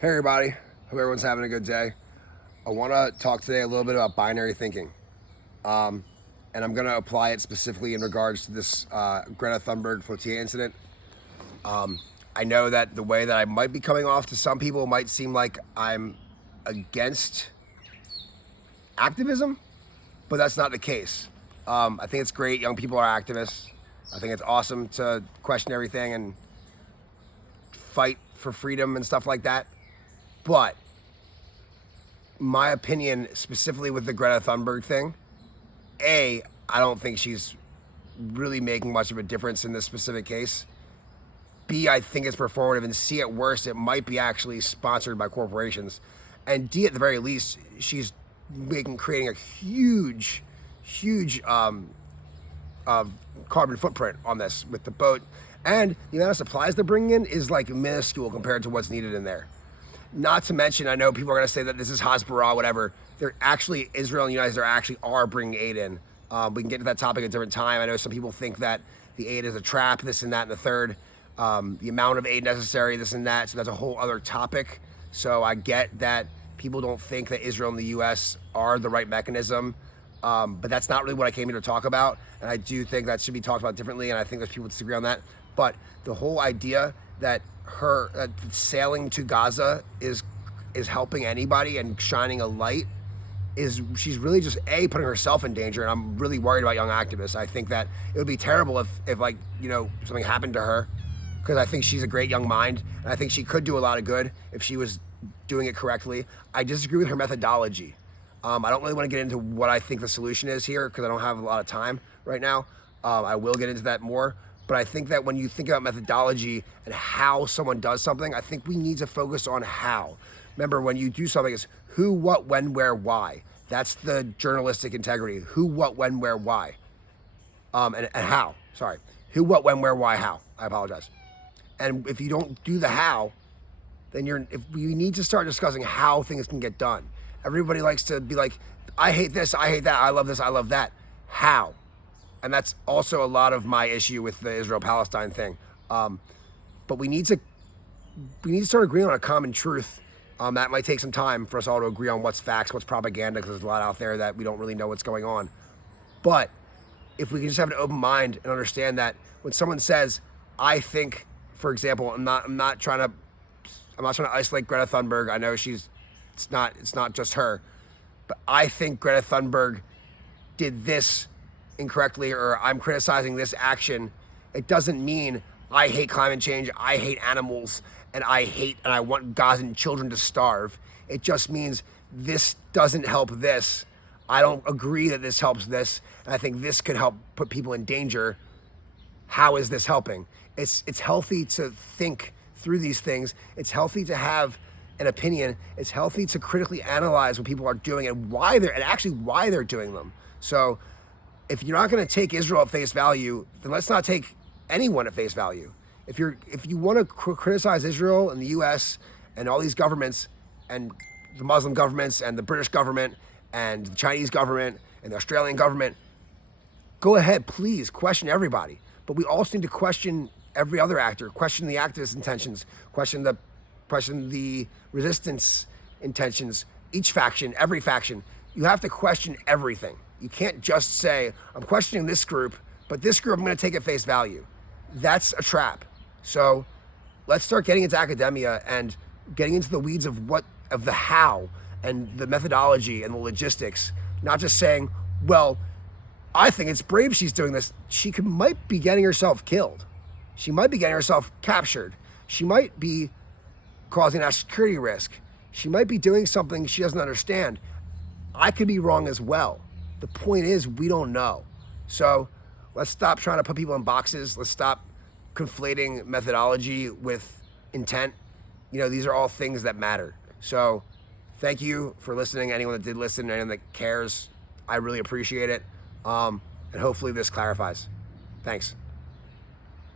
Hey everybody, hope everyone's having a good day. I want to talk today a little bit about binary thinking. And I'm going to apply it specifically in regards to this Greta Thunberg flotilla incident. I know that the way that I might be coming off to some people might seem like I'm against activism, but that's not the case. I think it's great young people are activists. I think it's awesome to question everything and fight for freedom and stuff like that. But my opinion, specifically with the Greta Thunberg thing, I don't think she's really making much of a difference in this specific case. B, I think it's performative. And C, at worst, it might be actually sponsored by corporations. And D, at the very least, she's creating a huge carbon footprint on this with the boat. And the amount of supplies they're bringing in is like minuscule compared to what's needed in there. Not to mention, I know people are going to say that this is Hasbara, whatever. They're actually, Israel and the United States are bringing aid in. We can get to that topic at a different time. I know some people think that the aid is a trap, this and that and the third. The amount of aid necessary, this and that. So that's a whole other topic. So I get that people don't think that Israel and the U.S. are the right mechanism. But that's not really what I came here to talk about. And I do think that should be talked about differently. And I think there's people who disagree on that. But the whole idea that her sailing to Gaza is helping anybody and shining a light she's really just putting herself in danger. And I'm really worried about young activists. I think that it would be terrible if like, something happened to her, because I think she's a great young mind and I think she could do a lot of good if she was doing it correctly. I disagree with her methodology. I don't really want to get into what I think the solution is here because I don't have a lot of time right now. I will get into that more. But I think that when you think about methodology and how someone does something, I think we need to focus on how. Remember, when you do something, it's who, what, when, where, why. That's the journalistic integrity. Who, what, when, where, why. And how. Sorry. Who, what, when, where, why, how. I apologize. And if you don't do the how, then we need to start discussing how things can get done. Everybody likes to be like, I hate this, I hate that, I love this, I love that. How? And that's also a lot of my issue with the Israel-Palestine thing. But we need to start agreeing on a common truth. That might take some time for us all to agree on what's facts, what's propaganda, because there's a lot out there that we don't really know what's going on. But if we can just have an open mind and understand that when someone says, I think, for example, I'm not trying to isolate Greta Thunberg. I know it's not just her, but I think Greta Thunberg did this incorrectly, or I'm criticizing this action. It doesn't mean I hate climate change, I hate animals, and I want Gazan children to starve. It just means this doesn't help this. I don't agree that this helps this, and I think this could help put people in danger. How is this helping? It's healthy to think through these things. It's healthy to have an opinion. It's healthy to critically analyze what people are doing and why they're doing them. So if you're not going to take Israel at face value, then let's not take anyone at face value. If you want to criticize Israel and the U.S. and all these governments and the Muslim governments and the British government and the Chinese government and the Australian government, go ahead, please question everybody. But we also need to question every other actor, question the activist intentions, question the resistance intentions, each faction, every faction. You have to question everything. You can't just say, I'm questioning this group, but this group I'm going to take at face value. That's a trap. So let's start getting into academia and getting into the weeds of the how and the methodology and the logistics, not just saying, well, I think it's brave she's doing this. She might be getting herself killed. She might be getting herself captured. She might be causing national security risk. She might be doing something she doesn't understand. I could be wrong as well. The point is, we don't know. So let's stop trying to put people in boxes. Let's stop conflating methodology with intent. These are all things that matter. So thank you for listening. Anyone that did listen, anyone that cares, I really appreciate it. And hopefully this clarifies. Thanks.